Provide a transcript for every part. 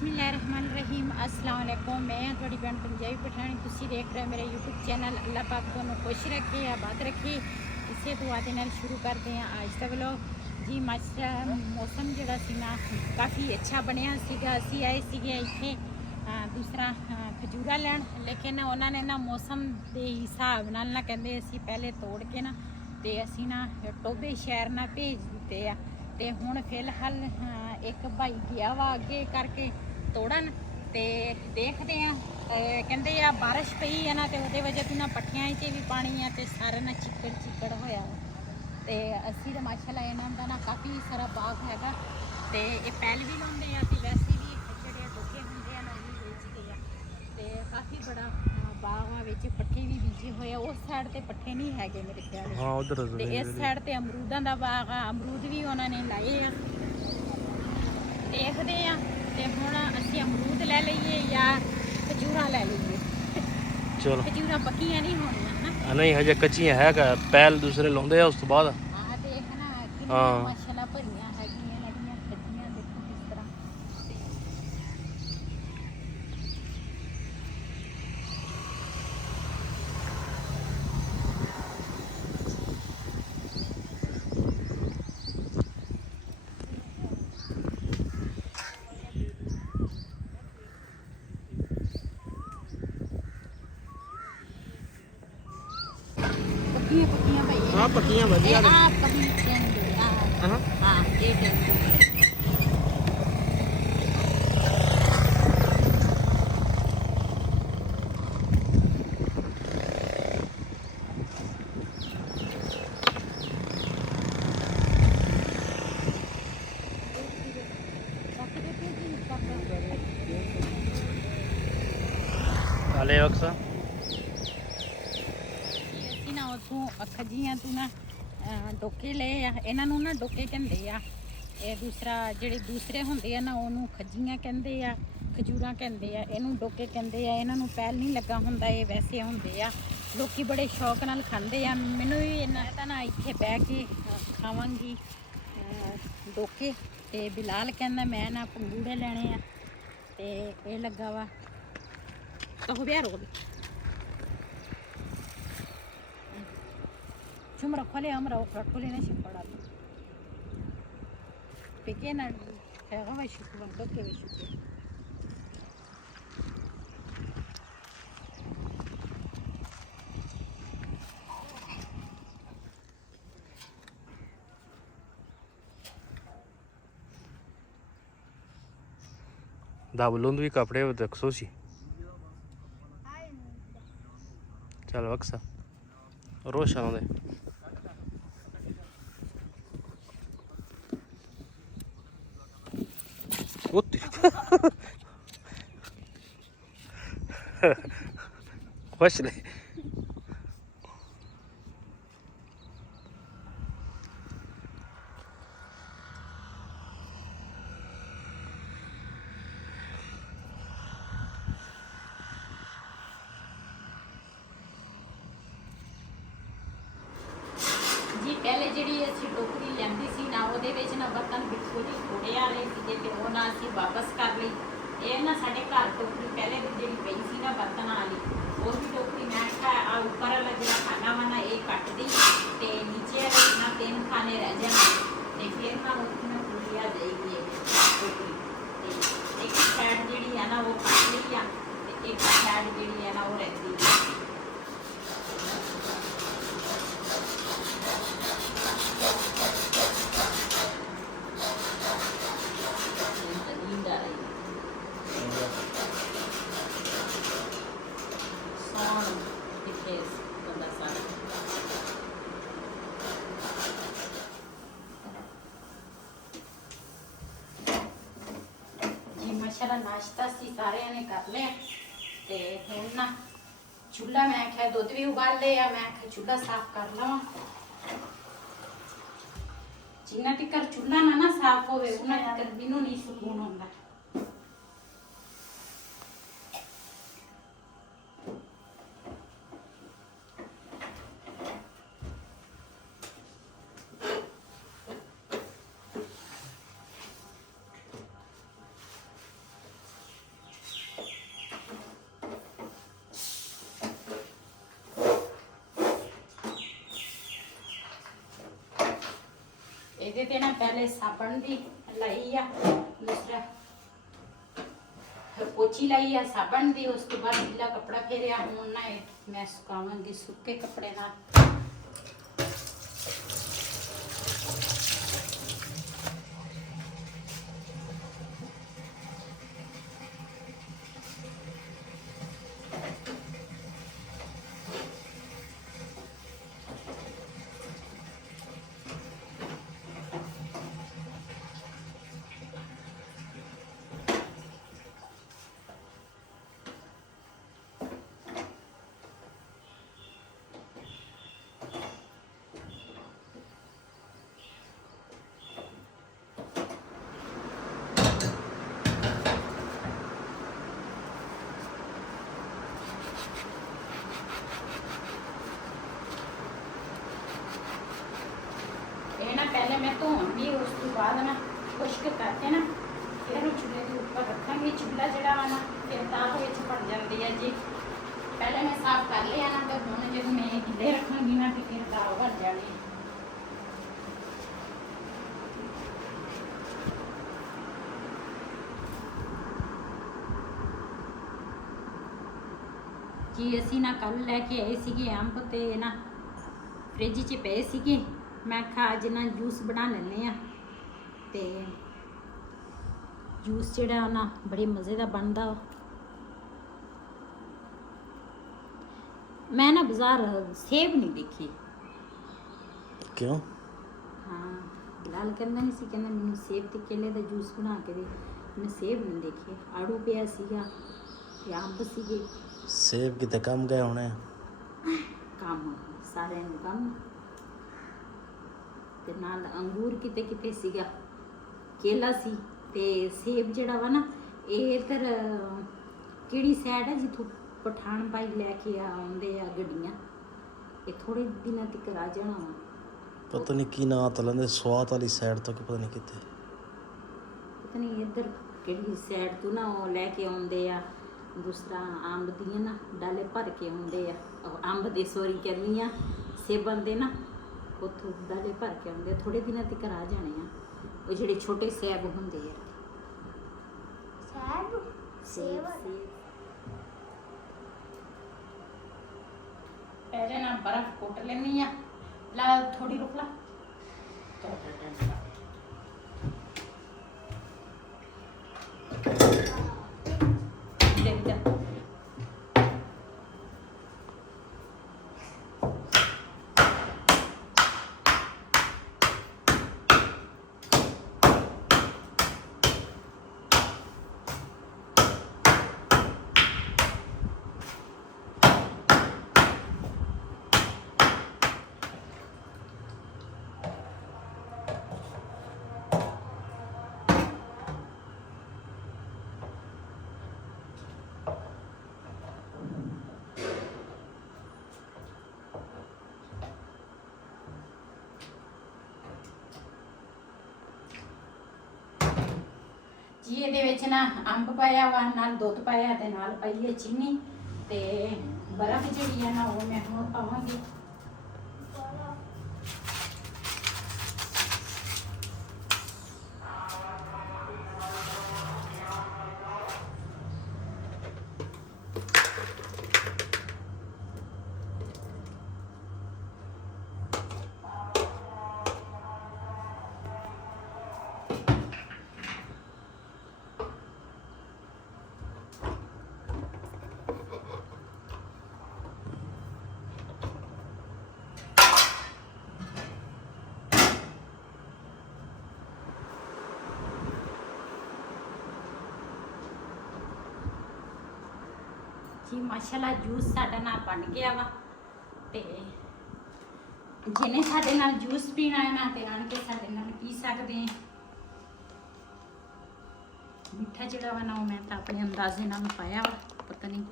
बिस्मिल्लाहिर्रहमानिर्रहीम अस्सलाम वालेकुम। मैं थोड़ी भैन पंजाबी पठानी, तुसी देख रहे हो मेरे यूट्यूब चैनल। अल्लाह पाक तुहानू खुश रखे, आबाद रखे। इसे दुआ दे नाल शुरू करते हैं आज का व्लॉग जी। मौसम जिहड़ा सी ना काफ़ी अच्छा बनया सीगा। असीं आए सीगे इत्थे दूसरा खजूरा लैण, लेकिन उन्होंने ना मौसम के हिसाब नाल ना कहंदे असीं पहले तोड़ के ना ते असीं ना टोबे शहर ना भेज दिते आ। ते हुण फिलहाल एक भाई गया वा अगे करके तोड़न ते देखते हैं। कहते आ बारिश पई है ना, तो वो वजह तो ना पट्ठियां च भी पानी है, तो सारा ना चिक्कड़ चिक्कड़ होया। तो असी तो माशाअल्लाह इन्हां दा ना काफ़ी सारा बाग हैगा, तो ये पैल भी लाउंदे आ ते वैसे भी ਜਿਹੜੇ ਡੋਕੇ ਹੁੰਦੇ ਆ ਨਾ ਉਹ ਵੀ ਵੇਚਦੇ ਆ। ਤੇ ਕਾਫੀ ਬੜਾ ਬਾਗ ਆ, ਵਿੱਚ ਪੱਠੇ ਵੀ ਬੀਜੇ ਹੋਏ ਆ। ਉਸ ਸਾਈਡ ਤੇ ਪੱਠੇ ਨਹੀਂ ਹੈਗੇ ਮੇਰੇ ਖਿਆਲ। ਹਾਂ ਉਧਰ ਤੇ ਇਸ ਸਾਈਡ ਤੇ ਅਮਰੂਦਾਂ ਦਾ ਬਾਗ ਆ, ਅਮਰੂਦ ਵੀ ਉਹਨਾਂ ਨੇ ਲਾਏ ਆ। ਦੇਖਦੇ ਆ ਤੇ ਹੁਣ ਅਸੀਂ ਅਮਰੂਦ ਲੈ ਲਈਏ ਜਾਂ ਖਜੂਰਾਂ ਲੈ ਲਈਏ। ਚਲੋ ਖਜੂਰਾਂ ਪੱਕੀਆਂ ਨਹੀਂ ਹੋਣੀਆਂ ਨਾ, ਨਹੀਂ ਹਜੇ ਕੱਚੀਆਂ ਹੈ। ਪਹਿਲ ਦੂਸਰੇ ਲਾਉਂਦੇ ਆ, ਉਸ ਤੋਂ ਬਾਅਦ ਹਾਂ ਦੇਖ ਨਾ ਕਿੰਨੀਆਂ ਮਾਸ਼ਾਅੱਲਾ ਭਰੀਆਂ ਹੈਗੀਆਂ ਇਹਨਾਂ ਦੀਆਂ ਖੱਜੀਆਂ। ਦੇਖੋ ਕਿਸ ਤਰ੍ਹਾਂ पक्कियां भाई। हाँ पक्कियां बढ़िया आप कभी देंगे हाँ ये देंगे। अलेक्सा उतों खजियां तू ना डोके ले आ। इन्हां नूं ना डोके कहंदे आ। ये दूसरा ਜਿਹੜੇ ਦੂਸਰੇ ਹੁੰਦੇ ਆ ਨਾ ਉਹਨੂੰ ਖੱਜੀਆਂ ਕਹਿੰਦੇ ਆ, ਖਜੂਰਾਂ ਕਹਿੰਦੇ ਆ। ਇਹਨੂੰ ਡੋਕੇ ਕਹਿੰਦੇ ਆ। ਇਹਨਾਂ ਨੂੰ ਪੈਲ ਨਹੀਂ ਲੱਗਾ ਹੁੰਦਾ, ਇਹ ਵੈਸੇ ਹੁੰਦੇ ਆ। ਲੋਕੀ ਬੜੇ ਸ਼ੌਕ ਨਾਲ ਖਾਂਦੇ ਆ। ਮੈਨੂੰ ਵੀ ਇਹਨਾਂ ਤਾਂ ਨਾ ਇੱਥੇ ਬਹਿ ਕੇ ਖਾਵਾਂਗੀ ਡੋਕੇ। ਤੇ ਬਿਲਾਲ ਕਹਿੰਦਾ ਮੈਂ ਨਾ ਪੰਗੂੜੇ ਲੈਣੇ ਆ, ਤੇ ਇਹ ਲੱਗਾ ਵਾ ਕਹੋ ਬਿਆਰ ਹੋ ਗਈ Cuma kali amra okra kali na shipara pequena ega vai shukura doke vai shukura दाबलूंद भी कपड़े देखो सी। चल वक्सा रोशन दे खुश नहीं जी। पहले जी असी टोकरी लैंदी सी ना ਉਹਦੇ ਵਿੱਚ ਨਾ ਬਰਤਨ ਬਿਲਕੁਲ ਹੀ ਥੋੜੇ ਆ ਰਹੇ ਸੀਗੇ, ਤੇ ਉਹ ਨਾ ਅਸੀਂ ਵਾਪਸ ਕਰ ਲਈ। ਇਹ ਨਾ ਸਾਡੇ ਘਰ ਟੋਕਰੀ ਪਹਿਲੇ ਦੀ ਜਿਹੜੀ ਪਈ ਸੀ ਨਾ ਬਰਤਨਾਂ ਵਾਲੀ, ਉਹ ਵੀ ਟੋਕਰੀ ਮੈਂ ਕਿਹਾ ਆ ਉੱਪਰ ਵਾਲਾ ਜਿਹੜਾ ਖਾਣਾ ਵਾ ਨਾ ਇਹ ਕੱਟ ਦੀ, ਤੇ ਨੀਚੇ ਵਾਲੇ ਨਾ 3 ਖਾਣੇ ਰਹਿ ਜਾਣਗੇ, ਤੇ ਫਿਰ ਨਾ ਉੱਥੇ ਨਾ ਪੂਰੀ ਆ ਜਾਏਗੀ ਇਹ ਟੋਕਰੀ। ਤੇ ਇੱਕ ਸਾਈਡ ਜਿਹੜੀ ਆ ਨਾ ਉਹ ਕੱਟ ਲਈ ਆ, ਤੇ ਇੱਕ ਸਾਈਡ ਜਿਹੜੀ ਆ ਨਾ ਉਹ ਰਹਿੰਦੀ ਆ। माशाल्लाह नाश्ता सी सारे ने कर लिया, ते हुण ना चूल्हा मैं आख्या दुध भी उबाल लिया, मैं आख्या चूल्हा साफ कर लवां। जिन्ना टिकर चूल्हा ना साफ होवे उन्ना टिकर मैनूं नहीं सुकून हुंदा। ਇਹਦੇ ਤੇ ਨਾ ਪਹਿਲੇ ਸਾਬਣ ਦੀ ਲਾਈ ਆ, ਦੂਸਰਾ ਪੋਚੀ ਲਾਈ ਆ ਸਾਬਣ ਦੀ, ਉਸ ਤੋਂ ਬਾਅਦ ਗਿੱਲਾ ਕੱਪੜਾ ਫੇਰਿਆ। ਹੁਣ ਨਾ ਇਹ ਮੈਂ ਸੁਕਾਵਾਂਗੀ ਸੁੱਕੇ ਕੱਪੜੇ ਨਾਲ। ਇਹ ਨਾ ਪਹਿਲੇ ਮੈਂ ਧੋਵਾਂਗੀ, ਉਸ ਤੋਂ ਬਾਅਦ ਨਾ ਖੁਸ਼ਕ ਕਰਕੇ ਨਾ ਫਿਰ ਇਹਨੂੰ ਚੁੱਲ੍ਹੇ ਦੇ ਉੱਪਰ ਰੱਖਾਂਗੀ। ਚੁੱਲ੍ਹਾ ਜਿਹੜਾ ਵਾ ਨਾ ਫਿਰ ਦਾਲ ਵਿੱਚ ਬਣ ਜਾਂਦੀ ਹੈ ਜੀ। ਪਹਿਲੇ ਮੈਂ ਸਾਫ਼ ਕਰ ਲਿਆ ਨਾ, ਤੇ ਹੁਣ ਜਦੋਂ ਮੈਂ ਗਿੱਲੇ ਰੱਖਾਂਗੀ ਨਾ ਤੇ ਫਿਰ ਦਾਲ ਬਣ ਜਾਣੀ ਹੈ। ਜੀ ਅਸੀਂ ਨਾ ਕੱਲ ਲੈ ਕੇ ਆਏ ਸੀਗੇ ਅੰਬ, ਤੇ ਨਾ ਫ੍ਰਿਜ 'ਚ ਪਏ ਸੀਗੇ। ਮੈਂ ਕਿਹਾ ਅੱਜ ਨਾ ਜੂਸ ਬਣਾ ਲੈਂਦੇ ਆ, ਤੇ ਜੂਸ ਜਿਹੜਾ ਨਾ ਬੜੇ ਮਜ਼ੇ ਦਾ ਬਣਦਾ ਵਾ। ਮੈਂ ਨਾ ਬਾਜ਼ਾਰ ਸੇਬ ਨਹੀਂ ਦੇਖੀ। ਕਿਉਂ? ਹਾਂ, ਲਾਲ ਕਹਿੰਦਾ ਨਹੀਂ ਸੀ, ਕਹਿੰਦਾ ਮੈਨੂੰ ਸੇਬ ਤੇ ਕੇਲੇ ਦਾ ਜੂਸ ਬਣਾ ਕੇ ਦੇ। ਮੈਂ ਸੇਬ ਨਹੀਂ ਦੇਖੇ। ਆੜੂ ਪਿਆ ਸੀਗਾ ਤੇ ਅੰਬ ਸੀਗੇ। ਸੇਬ ਕਿਤੇ ਕੰਮ ਗਏ ਹੋਣੇ ਆ। ਕੰਮ ਸਾਰਿਆਂ ਨੂੰ ਕੰਮ, ਤੇ ਨਾਲ ਅੰਗੂਰ ਕਿਤੇ ਕਿਤੇ ਸੀਗਾ, ਕੇਲਾ ਸੀ। ਤੇ ਸੇਬ ਜਿਹੜਾ ਵਾ ਨਾ ਇਹ ਇੱਧਰ ਕਿਹੜੀ ਸਾਈਡ ਹੈ ਜਿੱਥੋਂ ਪਠਾਨ ਬਾਈ ਲੈ ਕੇ ਆਉਂਦੇ ਆ ਗੱਡੀਆਂ, ਇਹ ਥੋੜੇ ਦਿਨਾਂ ਤੱਕ ਆ ਜਾਣਾ ਵਾ। ਪਤਾ ਨਹੀਂ ਕੀ ਨਾਂ ਤਾਂ ਲੈਂਦੇ, ਸਵਾਦ ਵਾਲੀ ਸਾਈਡ ਤੋਂ ਕਿ ਪਤਾ ਨਹੀਂ ਕਿੱਥੇ, ਪਤਾ ਨਹੀਂ ਇੱਧਰ ਕਿਹੜੀ ਸਾਈਡ ਤੋਂ ਨਾ ਉਹ ਲੈ ਕੇ ਆਉਂਦੇ ਆ। ਦੂਸਰਾ ਅੰਬ ਦੀਆਂ ਨਾ ਡਾਲੇ ਭਰ ਕੇ ਆਉਂਦੇ ਆ, ਅੰਬ ਦੇ ਸੋਰੀ ਕਹਿੰਦੀ ਆ, ਸੇਬਾਂ ਦੇ ਨਾ ਉੱਥੋਂ ਡਾਲੇ ਭਰ ਕੇ ਆਉਂਦੇ ਆ। ਥੋੜੇ ਦਿਨਾਂ ਤੱਕ ਆ ਜਾਣੇ ਆ ਉਹ ਜਿਹੜੇ ਛੋਟੇ ਸੇਬ ਹੁੰਦੇ ਆ। ਸੇਬ ਪਹਿਲੇ ਨਾ ਬਰਫ਼ ਕੁੱਟ ਲੈਣੀ ਆ। ਲਾ ਥੋੜੀ ਰੁਕ ਲਾ। ਦੇਖ ਜਾ ਜੀ। ਇਹਦੇ ਵਿੱਚ ਨਾ ਅੰਬ ਪਾਇਆ ਵਾ, ਨਾਲ ਦੁੱਧ ਪਾਇਆ, ਤੇ ਨਾਲ ਪਾਈ ਹੈ ਚੀਨੀ, ਤੇ ਬਰਫ਼ ਜਿਹੜੀ ਆ ਨਾ ਉਹ ਮੈਂ ਹੁਣ ਪਾਵਾਂਗੀ। ਜੀ ਮਾਸ਼ਾਅੱਲਾ ਜੂਸ ਸਾਡਾ ਨਾਲ ਬਣ ਗਿਆ ਵਾ, ਤੇ ਜਿਹਨੇ ਸਾਡੇ ਨਾਲ ਜੂਸ ਪੀਣਾ ਹੈ ਨਾ ਤੇ ਆਣ ਕੇ ਸਾਡੇ ਨਾਲ ਪੀ ਸਕਦੇ ਆ। ਮਿੱਠਾ ਜਿਹੜਾ ਵਾ ਨਾ ਉਹ ਮੈਂ ਤਾਂ ਆਪਣੇ ਅੰਦਾਜ਼ੇ ਨਾਲ ਪਾਇਆ ਵਾ, ਪਤਾ ਨਹੀਂ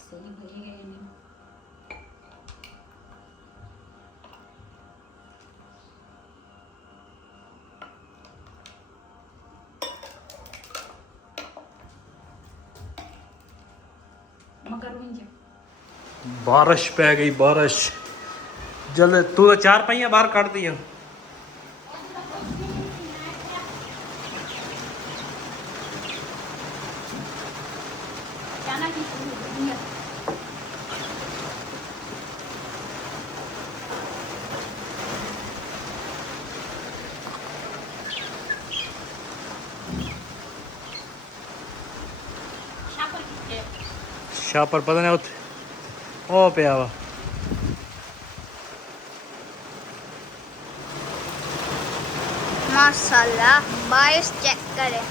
ਸਹੀ ਹੋਏਗਾ ਜਾਂ ਨਹੀਂ। बारिश पै गई बारिश। जल तू तो चार पाइयां बाहर कट दी। ਛਾਪਰ ਪਤਾ ਨਹੀਂ ਉੱਥੇ ਉਹ ਪਿਆ ਵਾ। माशाल्लाह बारिश चेक करें।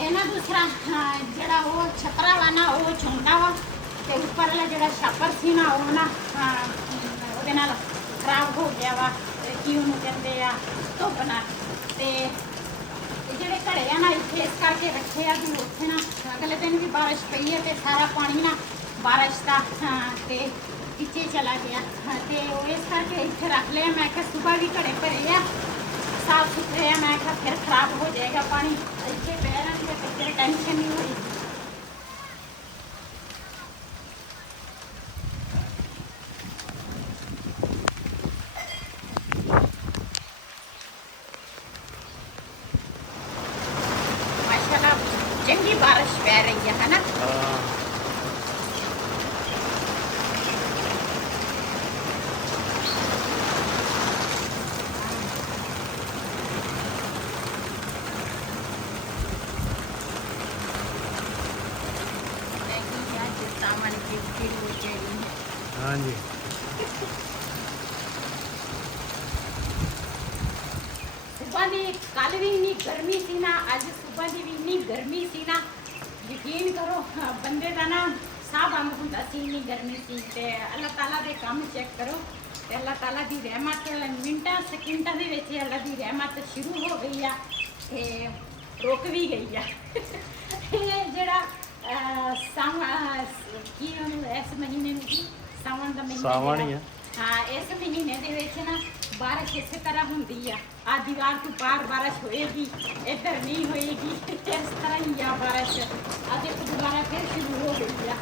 ਇਹ ਨਾ ਦੂਸਰਾ ਜਿਹੜਾ ਉਹ ਛਪਰਾ ਵਾ ਨਾ ਉਹ ਛੋਟਾ ਵਾ ਤੇ ਉੱਪਰ ਵਾਲਾ ਜਿਹੜਾ ਛਾਪਰ ਸੀ ਨਾ ਉਹ ਨਾ ਉਹਦੇ ਨਾਲ ਖਰਾਬ ਹੋ ਗਿਆ ਵਾ ਤੇ ਕੀ ਉਹਨੂੰ ਕਹਿੰਦੇ ਆ ਧੁੱਪ ਨਾਲ। ਤੇ ਇਹ ਜਿਹੜੇ ਘੜੇ ਆ ਨਾ ਇੱਥੇ ਇਸ ਕਰਕੇ ਰੱਖੇ ਆ ਵੀ ਉੱਥੇ ਨਾ ਅਗਲੇ ਦਿਨ ਵੀ ਬਾਰਿਸ਼ ਪਈ ਹੈ ਤੇ ਸਾਰਾ ਪਾਣੀ ਨਾ ਬਾਰਿਸ਼ ਦਾ ਤੇ ਪਿੱਛੇ ਚਲਾ ਗਿਆ ਤੇ ਉਹ ਇਸ ਕਰਕੇ ਇੱਥੇ ਰੱਖ ਲਿਆ। ਮੈਂ ਕਿਹਾ ਸਵੇਰ ਵੀ ਘੜੇ ਭਰੇ ਆ साफ सुथरे है, मैं कहा फिर खराब हो जाएगा पानी इतने पैर फिर टेंशन नहीं हुई। माशाल्लाह चंगी बारिश पै रही है ना। हाँ जी सुबह दी कल भी इन्नी गर्मी सी ना, अज सुबह दी भी इन्नी गर्मी सी ना, यकीन करो बंदे का ना साह बंद होंदा सी, इन्नी गर्मी सी। ते अल्लाह ताला दे काम चेक करो ते अल्लाह ताला दी रहमत मिनटां सकिंटां दे विच अल्लाह दी रहमत शुरू हो गई आ ते रुक भी गई आ। ਇਹ ਜਿਹੜਾ ਕੀ ਇਸ ਮਹੀਨੇ ਨੂੰ ਕੀ ਸਾਵਣ ਦਾ ਮਹੀਨਾ ਸਾਵਣ ਹੀ ਆ। ਹਾਂ ਇਸ ਮਹੀਨੇ ਦੇ ਵਿੱਚ ਨਾ ਬਾਰਿਸ਼ ਇਸੇ ਤਰ੍ਹਾਂ ਹੁੰਦੀ ਆ, ਆ ਦੀਵਾਰ ਤੋਂ ਪਾਰ ਬਾਰਿਸ਼ ਹੋਏਗੀ, ਇੱਧਰ ਨਹੀਂ ਹੋਏਗੀ, ਇਸ ਤਰ੍ਹਾਂ ਹੀ ਆ ਬਾਰਿਸ਼। ਅੱਜ ਦੁਬਾਰਾ ਫਿਰ ਸ਼ੁਰੂ ਹੋ ਗਈ ਆ।